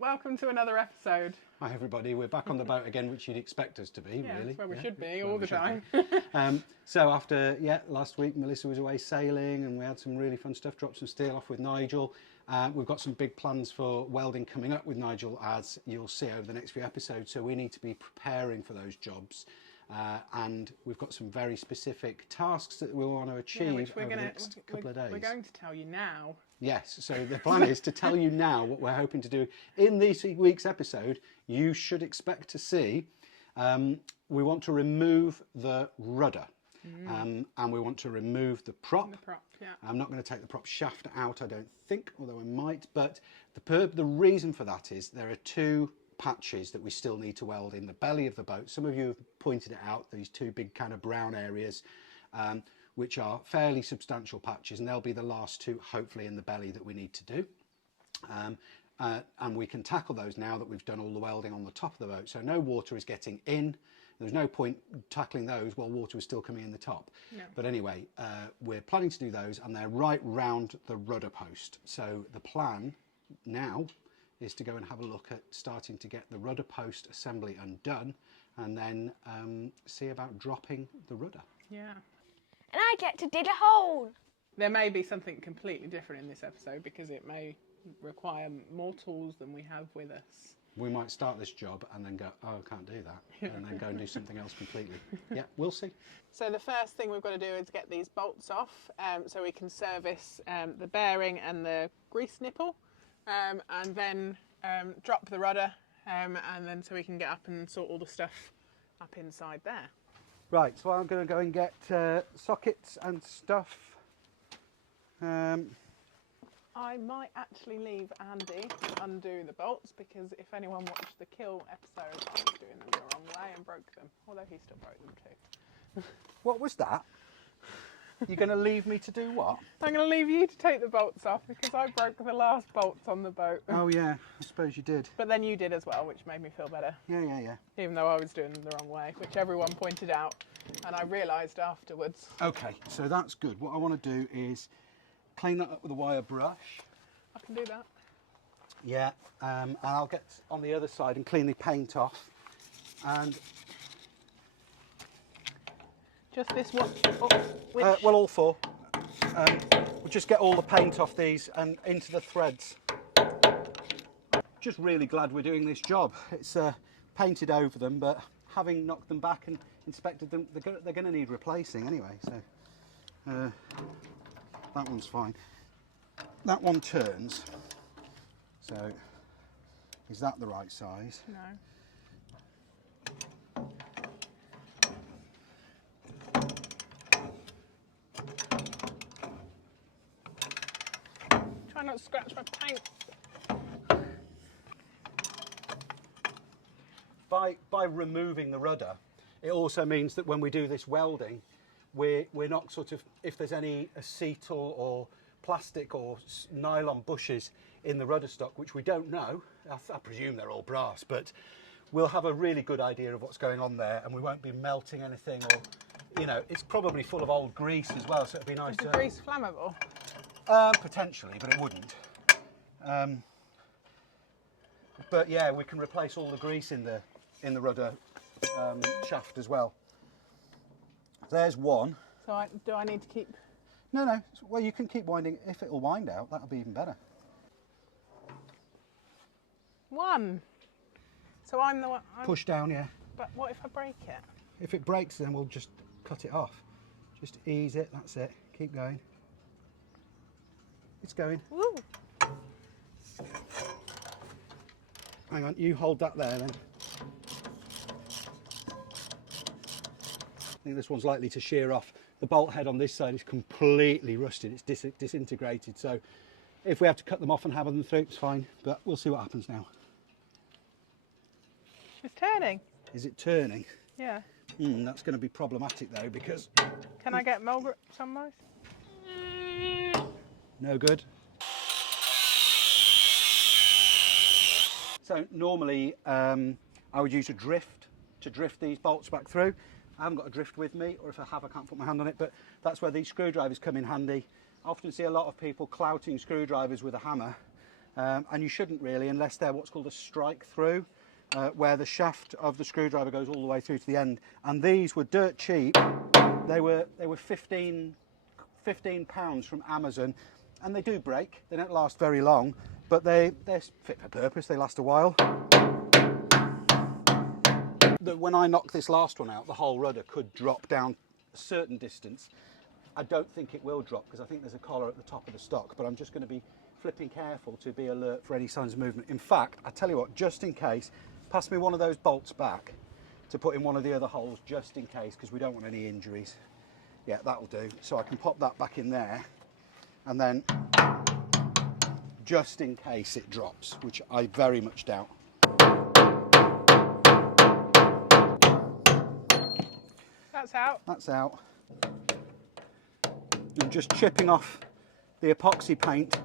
welcome to another episode. Hi everybody, we're back on the boat again, which you'd expect us to be, really. That's where we should be all the time. So after, last week Melissa was away sailing and we had some really fun stuff, dropped some steel off with Nigel. We've got some big plans for welding coming up with Nigel, as you'll see over the next few episodes, so we need to be preparing for those jobs. And we've got some very specific tasks that we want to achieve over the next couple of days. We're going to tell you now. Yes, so the plan is to tell you now what we're hoping to do. In this week's episode, you should expect to see, we want to remove the rudder. And we want to remove the prop. I'm not going to take the prop shaft out, I don't think, although I might. But the reason for that is there are two patches that we still need to weld in the belly of the boat. Some of you have pointed it out, these two big kind of brown areas, which are fairly substantial patches, and they'll be the last two, hopefully, in the belly that we need to do. And we can tackle those now that we've done all the welding on the top of the boat. So no water is getting in. There's no point tackling those while water is still coming in the top. No. But anyway, we're planning to do those, and they're right round the rudder post. So the plan now is to go and have a look at starting to get the rudder post assembly undone, and then see about dropping the rudder. Yeah. And I get to dig a hole. There may be something completely different in this episode because it may require more tools than we have with us. We might start this job and then go, oh, I can't do that, and then go and do something else completely. Yeah, we'll see. So the first thing we've got to do is get these bolts off so we can service the bearing and the grease nipple, and then drop the rudder, and then so we can get up and sort all the stuff up inside there. Right, so I'm going to go and get sockets and stuff. I might actually leave Andy to undo the bolts, because if anyone watched the kill episode, I was doing them the wrong way and broke them, although he still broke them too. What was that? You're going to leave me to do what? I'm going to leave you to take the bolts off because I broke the last bolts on the boat. Oh yeah, I suppose you did. But then you did as well, which made me feel better. Yeah. Even though I was doing them the wrong way, which everyone pointed out, and I realised afterwards. Okay, so that's good. What I want to do is clean that up with a wire brush. I can do that. Yeah, and I'll get on the other side and clean the paint off. And just this one? Well, all four. We'll just get all the paint off these and into the threads. Just really glad we're doing this job. It's painted over them, but having knocked them back and inspected them, they're going to need replacing anyway. So that one's fine. That one turns. So is that the right size? No. Try not to scratch my paint. By removing the rudder, it also means that when we do this welding, we're not sort of, if there's any acetal or plastic or nylon bushes in the rudder stock, which we don't know, I presume they're all brass, but we'll have a really good idea of what's going on there, and we won't be melting anything, or, you know, it's probably full of old grease as well, so it'd be nice to... Is the grease flammable? Potentially, but it wouldn't. But yeah, we can replace all the grease in the rudder shaft as well. There's one. So do I need to keep... No. Well, you can keep winding. If it'll wind out, that'll be even better. One. So I'm the one... Push down, yeah. But what if I break it? If it breaks, then we'll just cut it off. Just ease it, that's it. Keep going. It's going. Woo. Hang on, you hold that there then. I think this one's likely to shear off. The bolt head on this side is completely rusted, it's disintegrated, so if we have to cut them off and have them through, it's fine, but we'll see what happens now. It's turning. Is it turning? Yeah. That's going to be problematic though, because... Can I get Mulberry somewhere? No good. So normally I would use a drift to drift these bolts back through. I haven't got a drift with me, or if I have, I can't put my hand on it, but that's where these screwdrivers come in handy. I often see a lot of people clouting screwdrivers with a hammer, and you shouldn't really, unless they're what's called a strike through, where the shaft of the screwdriver goes all the way through to the end. And these were dirt cheap. They were 15 £15 from Amazon, and they do break. They don't last very long, but they're fit for purpose. They last a while. When I knocked this last one out, the whole rudder could drop down a certain distance. I don't think it will drop because I think there's a collar at the top of the stock, but I'm just going to be flipping careful to be alert for any signs of movement. In fact, I tell you what, just in case, pass me one of those bolts back to put in one of the other holes, just in case, because we don't want any injuries. Yeah, that'll do. So I can pop that back in there, and then just in case it drops, which I very much doubt. That's out. That's out. I'm just chipping off the epoxy paint,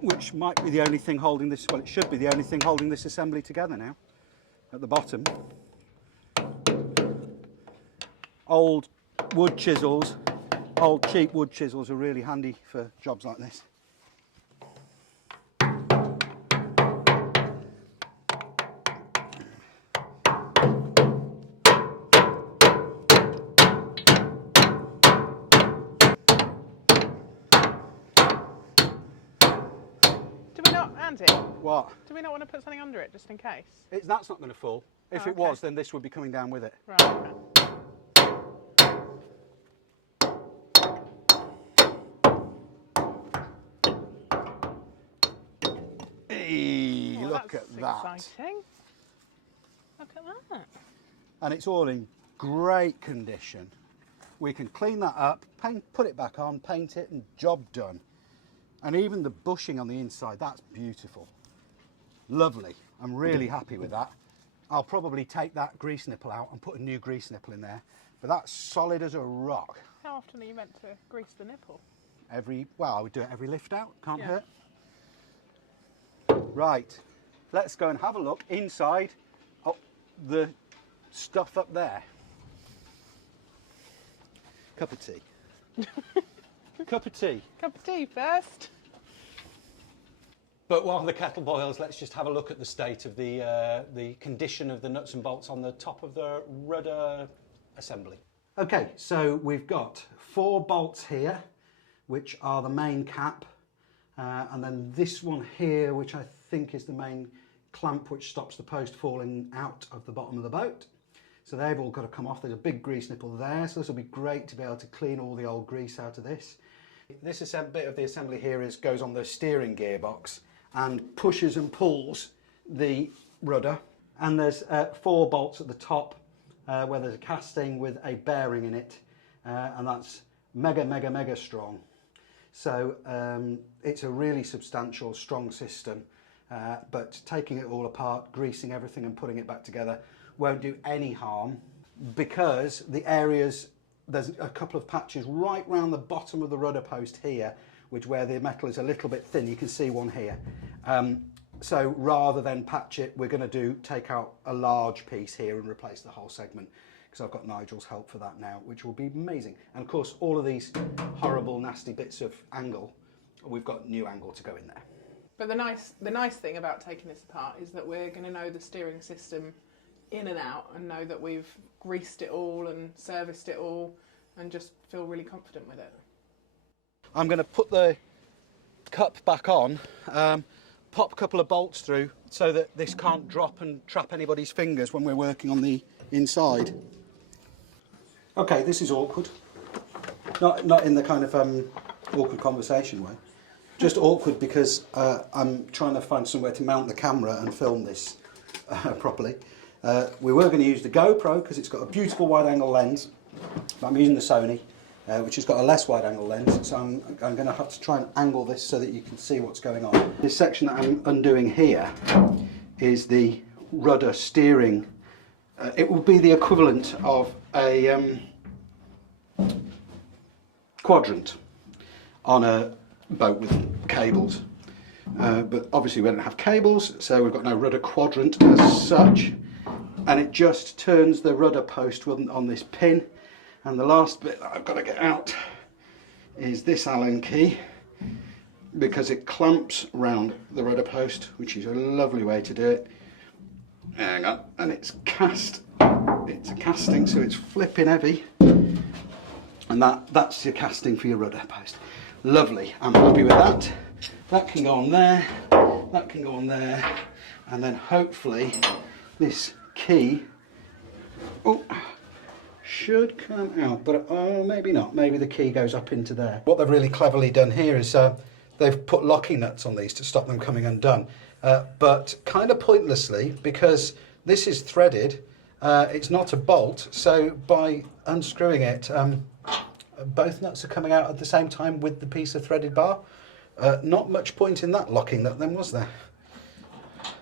which might be the only thing holding this, well, it should be the only thing holding this assembly together now, at the bottom. Old wood chisels, old cheap wood chisels are really handy for jobs like this. Andy, what? Do we not want to put something under it just in case? That's not going to fall. If okay. It was, then this would be coming down with it. Right, okay. Hey, look at that. Exciting. Look at that. And it's all in great condition. We can clean that up, put it back on, paint it, and job done. And even the bushing on the inside, that's beautiful. Lovely. I'm really happy with that. I'll probably take that grease nipple out and put a new grease nipple in there. But that's solid as a rock. How often are you meant to grease the nipple? Well, I would do it every lift out. Can't hurt. Right. Let's go and have a look inside the stuff up there. Cup of tea. Cup of tea. Cup of tea first. But while the kettle boils, let's just have a look at the state of the condition of the nuts and bolts on the top of the rudder assembly. Okay, so we've got 4 bolts here, which are the main cap, and then this one here, which I think is the main clamp which stops the post falling out of the bottom of the boat. So they've all got to come off. There's a big grease nipple there, so this will be great to be able to clean all the old grease out of this. This bit of the assembly here goes on the steering gearbox and pushes and pulls the rudder. And there's 4 bolts at the top where there's a casting with a bearing in it, and that's mega strong. So it's a really substantial, strong system, but taking it all apart, greasing everything and putting it back together won't do any harm, because the areas, there's a couple of patches right round the bottom of the rudder post here, where the metal is a little bit thin. You can see one here. So rather than patch it, we're going to take out a large piece here and replace the whole segment, because I've got Nigel's help for that now, which will be amazing. And of course, all of these horrible, nasty bits of angle, we've got new angle to go in there. But the nice thing about taking this apart is that we're going to know the steering system in and out, and know that we've greased it all and serviced it all, and just feel really confident with it. I'm going to put the cup back on, pop a couple of bolts through so that this can't drop and trap anybody's fingers when we're working on the inside. Okay, this is awkward. Not in the kind of awkward conversation way. Just awkward because I'm trying to find somewhere to mount the camera and film this properly. We were going to use the GoPro because it's got a beautiful wide angle lens, but I'm using the Sony, which has got a less wide angle lens, so I'm going to have to try and angle this so that you can see what's going on. This section that I'm undoing here is the rudder steering. It will be the equivalent of a quadrant on a boat with cables, but obviously we don't have cables, so we've got no rudder quadrant as such, and it just turns the rudder post on this pin. And the last bit that I've got to get out is this Allen key, because it clamps around the rudder post, which is a lovely way to do it. Hang on, and it's cast. It's a casting, so it's flipping heavy, and that's your casting for your rudder post. Lovely, I'm happy with that. That can go on there, that can go on there, and then hopefully this key should come out, but maybe not. Maybe the key goes up into there. What they've really cleverly done here is they've put locking nuts on these to stop them coming undone, but kind of pointlessly, because this is threaded. It's not a bolt, so by unscrewing it, both nuts are coming out at the same time with the piece of threaded bar. Not much point in that locking nut then, was there?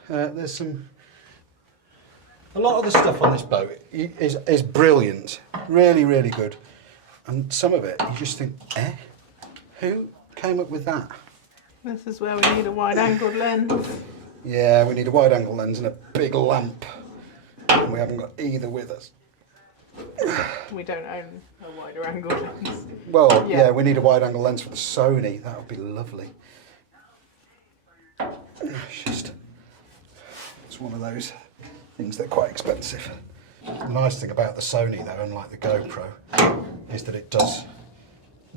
There's a lot of the stuff on this boat is brilliant, really, really good. And some of it, you just think, who came up with that? This is where we need a wide-angled lens. Yeah, we need a wide-angle lens and a big lamp. And we haven't got either with us. We don't own a wider angle lens. Well, yeah, we need a wide-angle lens for the Sony. That would be lovely. It's one of those things that are quite expensive. The nice thing about the Sony, though, unlike the GoPro, is that it does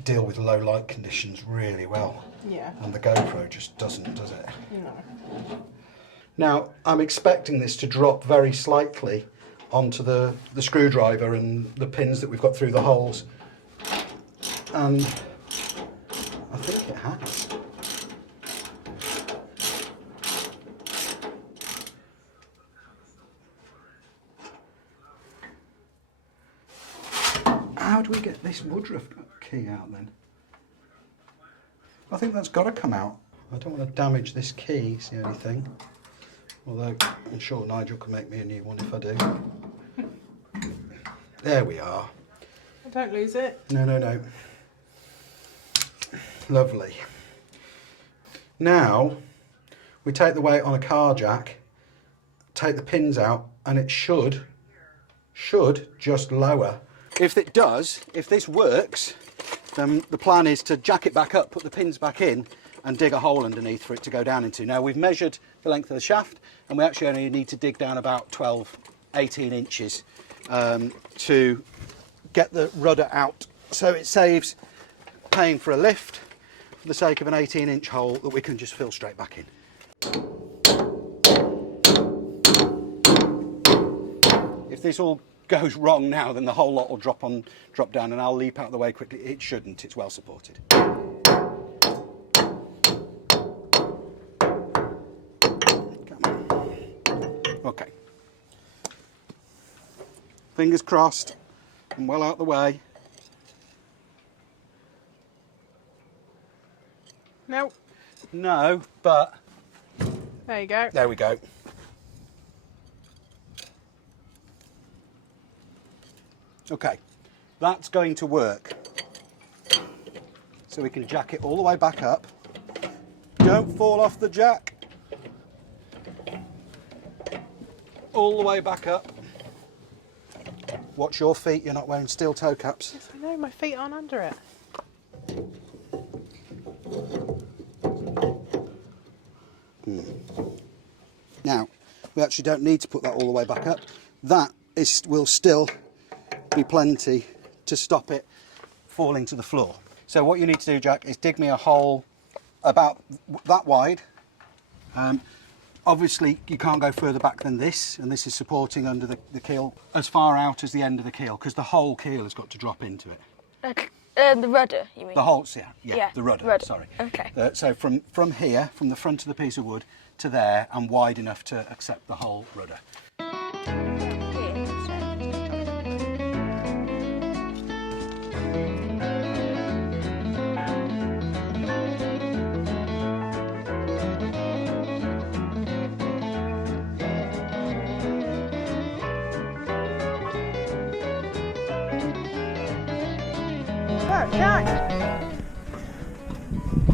deal with low light conditions really well. Yeah. And the GoPro just doesn't, does it? No. Now, I'm expecting this to drop very slightly onto the screwdriver and the pins that we've got through the holes. And I think it has. How do we get this woodruff key out then? I think that's got to come out. I don't want to damage this key, is the only thing. Although I'm sure Nigel can make me a new one if I do. There we are. Don't lose it. No, no, no. Lovely. Now we take the weight on a car jack, take the pins out, and it should just lower. If it does, if this works, then the plan is to jack it back up, put the pins back in, and dig a hole underneath for it to go down into. Now we've measured the length of the shaft, and we actually only need to dig down about 18 inches to get the rudder out. So it saves paying for a lift for the sake of an 18-inch hole that we can just fill straight back in. If this all goes wrong now, then the whole lot will drop down, and I'll leap out of the way quickly. It shouldn't, it's well supported. Okay. Fingers crossed and well out the way. Nope. No, but There you go. there we go. Okay, that's going to work. So we can jack it all the way back up. Don't fall off the jack. All the way back up. Watch your feet, you're not wearing steel toe caps. Yes, I know, my feet aren't under it. Now, we actually don't need to put that all the way back up. That will still be plenty to stop it falling to the floor. So what you need to do, Jack, is dig me a hole about that wide. Obviously, you can't go further back than this, and this is supporting under the keel as far out as the end of the keel, because the whole keel has got to drop into it. The rudder, you mean? The whole, yeah, Yeah, the rudder, rudder. sorry. Okay. So from here, from the front of the piece of wood to there, and wide enough to accept the whole rudder.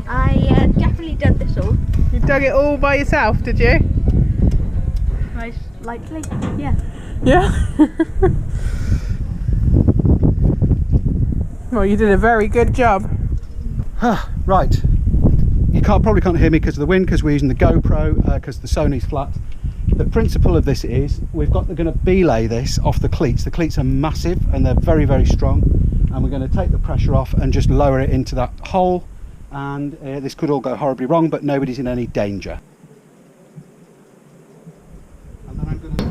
I definitely dug this all. You dug it all by yourself, did you? Most likely, yeah. Yeah. Well, you did a very good job. Right, you probably can't hear me because of the wind, because we're using the GoPro, because the Sony's flat. The principle of this is we're going to belay this off the cleats. The cleats are massive and they're very, very strong, and we're going to take the pressure off and just lower it into that hole, and this could all go horribly wrong, but nobody's in any danger. And then I'm going to...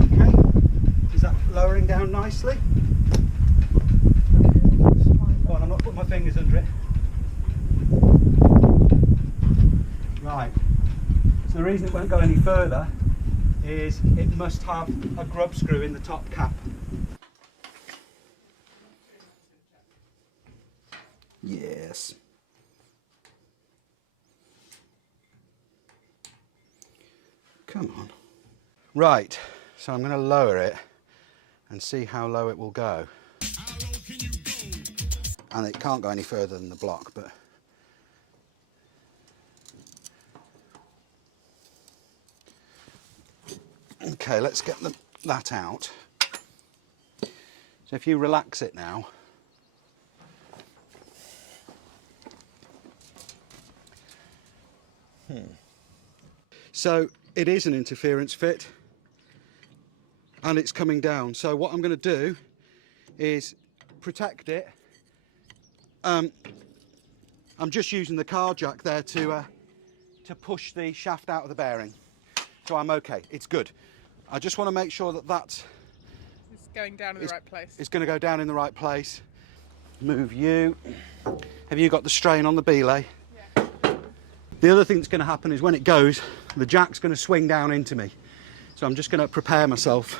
Okay, is that lowering down nicely? Go on, I'm not putting my fingers under it. Right, so the reason it won't go any further is it must have a grub screw in the top cap. Yes. Come on. Right, so I'm going to lower it and see how low it will go. And it can't go any further than the block, but... Okay, let's get that out. So if you relax it now, so it is an interference fit and it's coming down. So what I'm going to do is protect it. I'm just using the car jack there to push the shaft out of the bearing. So I'm okay, it's good. I just want to make sure that it's going down in the right place. It's going to go down in the right place. Move you. Have you got the strain on the belay? Yeah. The other thing that's going to happen is when it goes, the jack's going to swing down into me. So I'm just going to prepare myself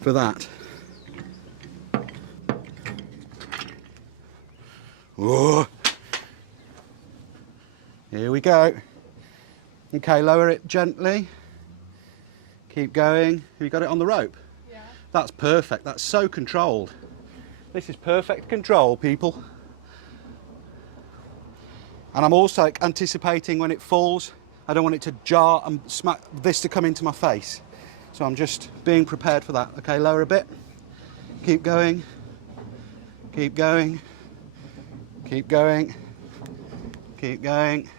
for that. Whoa. Here we go. Okay, lower it gently. Keep going. Have you got it on the rope? Yeah. That's perfect. That's so controlled. This is perfect control, people. And I'm also anticipating when it falls, I don't want it to jar and smack this to come into my face. So I'm just being prepared for that. Okay, lower a bit. Keep going. Keep going. Keep going. Keep going.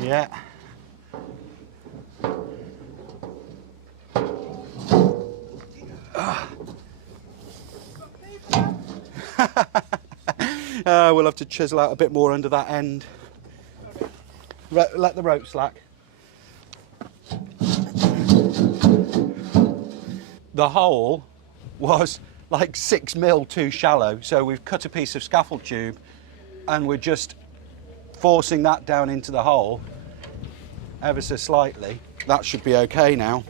Yeah. We'll have to chisel out a bit more under that end. Let the rope slack. The hole was like 6 mil too shallow, so we've cut a piece of scaffold tube and we're just forcing that down into the hole ever so slightly. That should be okay now.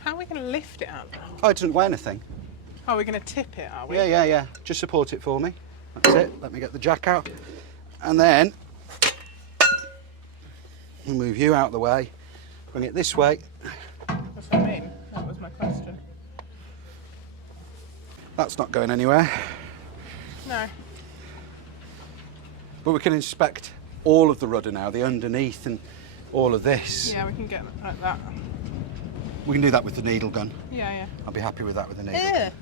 How are we going to lift it out? Oh, it doesn't weigh anything. Oh, we're going to tip it, are we? Yeah. Just support it for me. That's it. Let me get the jack out. And then we'll move you out of the way. Bring it this way. That's what I mean. That was my question. That's not going anywhere. No. But we can inspect all of the rudder now, the underneath and all of this. Yeah, we can get like that. We can do that with the needle gun. Yeah. I'll be happy with that with the needle gun.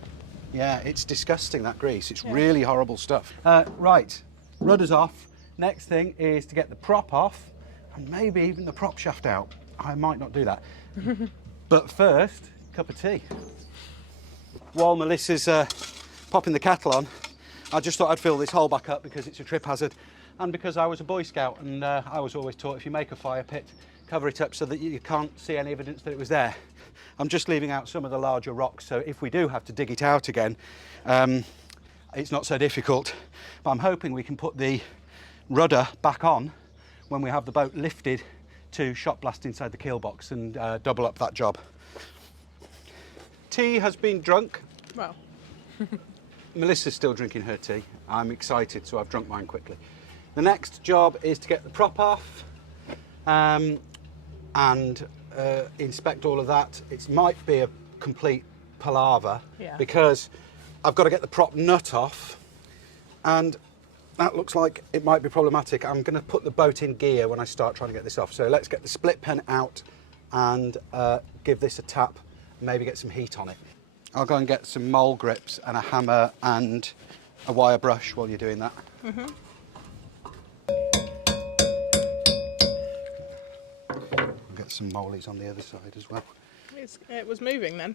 Yeah, it's disgusting, that grease. It's really horrible stuff. Right, rudder's off. Next thing is to get the prop off and maybe even the prop shaft out. I might not do that. But first, cup of tea. While Melissa's popping the kettle on, I just thought I'd fill this hole back up because it's a trip hazard and because I was a Boy Scout and I was always taught if you make a fire pit, cover it up so that you can't see any evidence that it was there. I'm just leaving out some of the larger rocks, so if we do have to dig it out again, it's not so difficult. But I'm hoping we can put the rudder back on when we have the boat lifted to shot blast inside the keel box and double up that job. Tea has been drunk. Well. Melissa's still drinking her tea. I'm excited, so I've drunk mine quickly. The next job is to get the prop off and inspect all of that. It might be a complete palaver because I've got to get the prop nut off and that looks like it might be problematic. I'm going to put the boat in gear when I start trying to get this off. So let's get the split pen out and give this a tap, maybe get some heat on it. I'll go and get some mole grips and a hammer and a wire brush while you're doing that. I'll get some moleys on the other side as well. It was moving then?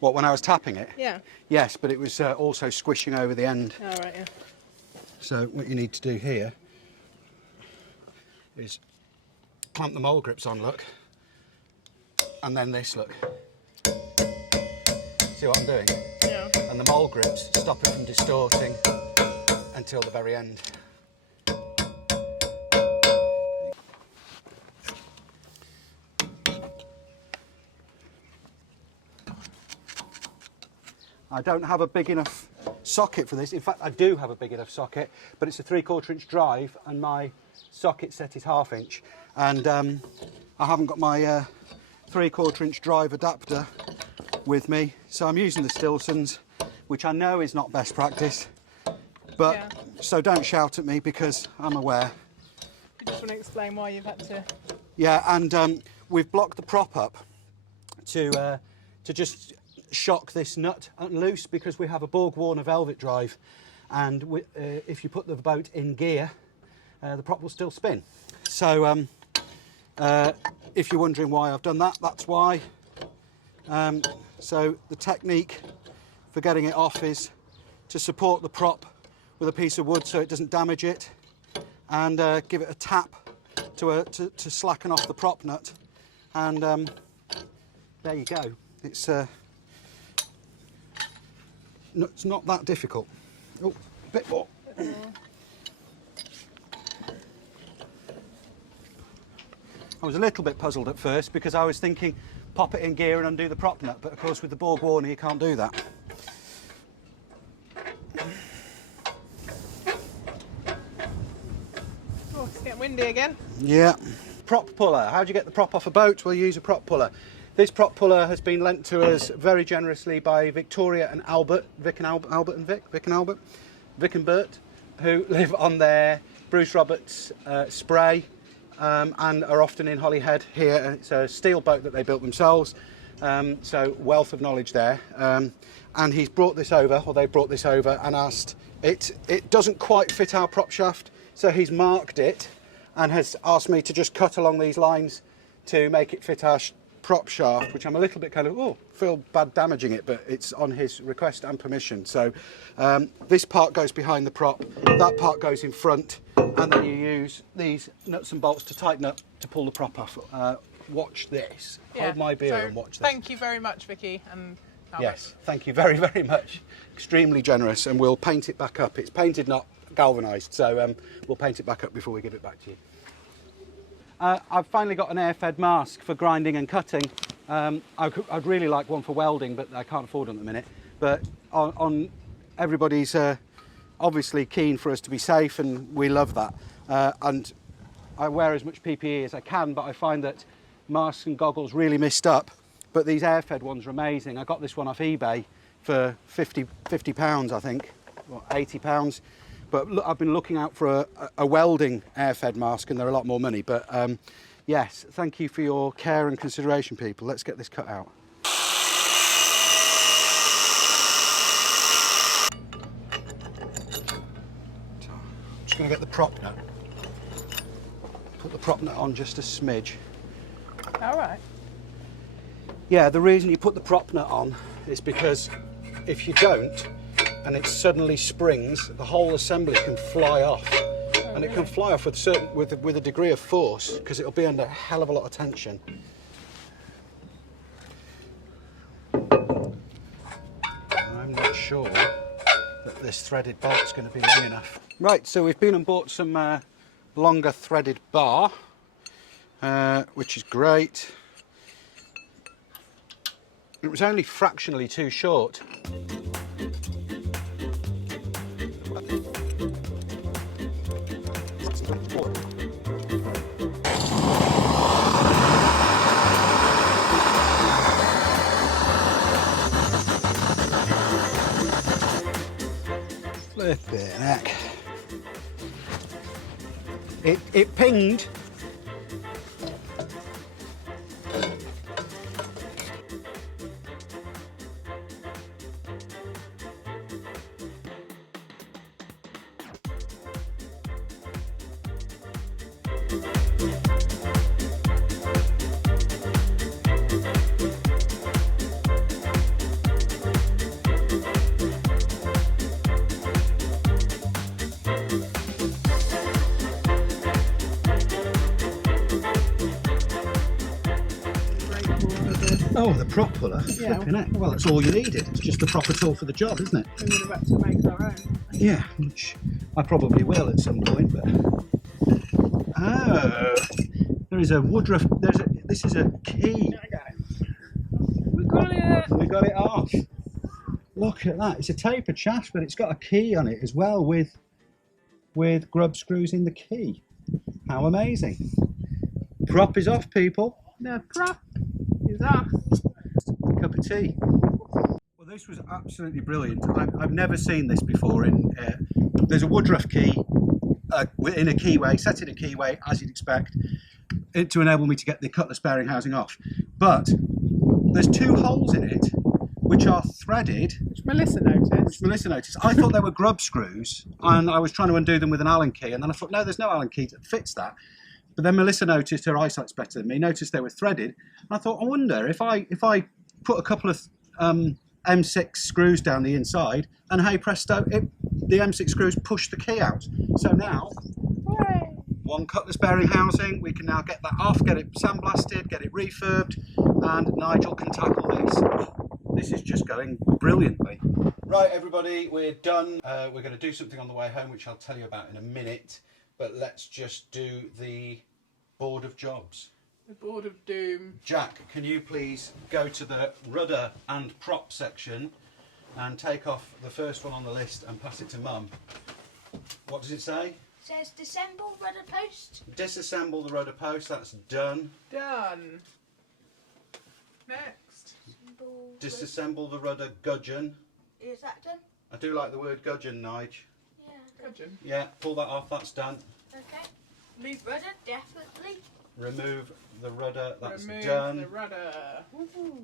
What, when I was tapping it? Yeah. Yes, but it was also squishing over the end. Oh, right, yeah. So what you need to do here is clamp the mole grips on, look, and then this, look. See what I'm doing? Yeah. And the mole grips stop it from distorting until the very end. I don't have a big enough socket for this. In fact, I do have a big enough socket, but it's a 3/4 inch drive and my socket set is 1/2 inch. And I haven't got my 3/4 inch drive adapter with me, so I'm using the Stilsons, which I know is not best practice, but Yeah. So don't shout at me because I'm aware. You just want to explain why you've had to... Yeah, and we've blocked the prop up to just shock this nut loose because we have a Borg-Warner velvet drive, and if you put the boat in gear, the prop will still spin. So if you're wondering why I've done that, that's why. So the technique for getting it off is to support the prop with a piece of wood so it doesn't damage it, and give it a tap to slacken off the prop nut, and there you go. It's not that difficult. Oh, a bit more. I was a little bit puzzled at first because I was thinking pop it in gear and undo the prop nut, but of course with the Borg-Warner you can't do that. Oh, it's getting windy again. Yeah. Prop puller. How do you get the prop off a boat? Well, you use a prop puller. This prop puller has been lent to us very generously by Victoria and Albert, Vic and Bert, who live on their Bruce Roberts spray and are often in Holyhead here. It's a steel boat that they built themselves, so wealth of knowledge there. And he's brought this over, or they brought this over, and asked, it doesn't quite fit our prop shaft, so he's marked it and has asked me to just cut along these lines to make it fit our prop shaft, which I'm a little bit kind of, feel bad damaging it, but it's on his request and permission. So this part goes behind the prop, that part goes in front, and then you use these nuts and bolts to tighten up to pull the prop off. Watch this. Hold my beer and watch this. Thank you very much, Vicky and Albert. Yes, thank you very, very much. Extremely generous, and we'll paint it back up. It's painted, not galvanised, so we'll paint it back up before we give it back to you. I've finally got an air-fed mask for grinding and cutting. I'd really like one for welding, but I can't afford them at the minute. But on everybody's obviously keen for us to be safe, and we love that. And I wear as much PPE as I can, but I find that masks and goggles really missed up. But these air-fed ones are amazing. I got this one off eBay for £50, I think, or £80. But look, I've been looking out for a welding air-fed mask, and they're a lot more money. But yes, thank you for your care and consideration, people. Let's get this cut out. So, I'm just going to get the prop nut. Put the prop nut on just a smidge. All right. Yeah, the reason you put the prop nut on is because if you don't, and it suddenly springs, the whole assembly can fly off. And it can fly off with a degree of force, because it'll be under a hell of a lot of tension. I'm not sure that this threaded bolt's going to be long enough. Right, so we've been and bought some longer threaded bar, which is great. It was only fractionally too short. Flippin' heck. It pinged. Oh, the prop puller. Yeah. Flipping it. Well, that's all you needed. It's just the proper tool for the job, isn't it? We would have had to make our own. Yeah, which I probably will at some point. But oh, there is a woodruff. This is a key. We got it. We got it off. Look at that. It's a tapered shaft, but it's got a key on it as well with grub screws in the key. How amazing. Prop is off, people. The prop is off. Cup of tea. Well, this was absolutely brilliant. I've never seen this before. There's a woodruff key in a keyway, set in a keyway, as you'd expect, to enable me to get the cutlass bearing housing off. But there's two holes in it which are threaded. Which Melissa noticed. I thought they were grub screws, and I was trying to undo them with an Allen key, and then I thought, no, there's no Allen key that fits that. But then Melissa noticed, her eyesight's better than me, noticed they were threaded, and I thought, I wonder if I put a couple of M6 screws down the inside, and hey presto, the M6 screws push the key out. So now, one cutlass bearing housing, we can now get that off, get it sandblasted, get it refurbed, and Nigel can tackle this. This is just going brilliantly. Right, everybody, we're done. We're going to do something on the way home, which I'll tell you about in a minute. But let's just do the board of jobs. The board of doom. Jack, can you please go to the rudder and prop section and take off the first one on the list and pass it to Mum? What does it say? It says disassemble rudder post. Disassemble the rudder post. That's done. Done. Next. Disassemble the rudder gudgeon. Is that done? I do like the word gudgeon, Nige. Yeah. Gudgeon. Yeah, pull that off. That's done. Okay. Move rudder, definitely. Remove the rudder. That's Remove done. the rudder.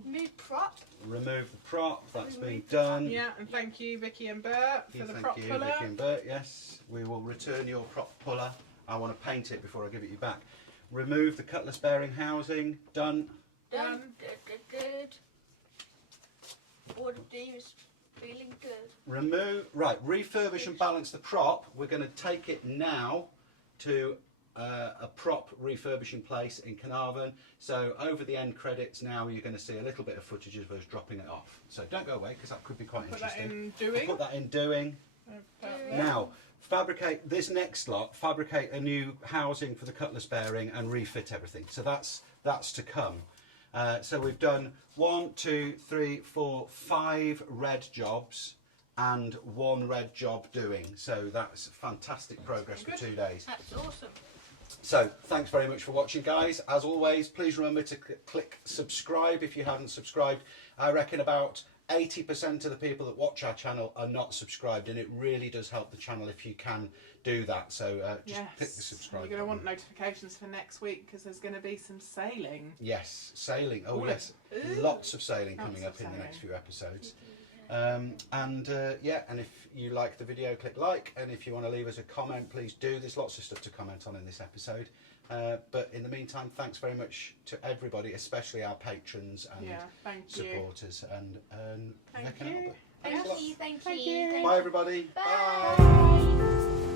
Move prop. Remove the prop. That's been done. Yeah, and thank you, Vicky and Bert, for the prop Thank puller. you, Vicky and Bert. Yes, we will return your prop puller. I want to paint it before I give it you back. Remove the cutlass bearing housing. Done. Done. Good. Board of doom is feeling good. Refurbish and balance the prop. We're going to take it now to a prop refurbishing place in Carnarvon. So over the end credits now you're going to see a little bit of footage of us dropping it off. So don't go away because that could be quite interesting. Put that in doing. Put that in doing. Now fabricate this next lot. Fabricate a new housing for the cutlass bearing and refit everything. So that's to come. So we've done 1, 2, 3, 4, 5 red jobs and 1 red job doing. So that's fantastic progress for 2 days. That's awesome. So thanks very much for watching, guys. As always, please remember to click subscribe if you haven't subscribed. I reckon about 80% of the people that watch our channel are not subscribed, and it really does help the channel if you can do that. So just click the subscribe. You're going to want notifications for next week because there's going to be some sailing. Yes, sailing. Oh, yes. Lots of sailing coming up in the next few episodes. And if you like the video, click like, and if you want to leave us a comment, please do. There's lots of stuff to comment on in this episode. But in the meantime, thanks very much to everybody, especially our patrons and supporters. And thank you. Thank you. Bye, everybody. Bye.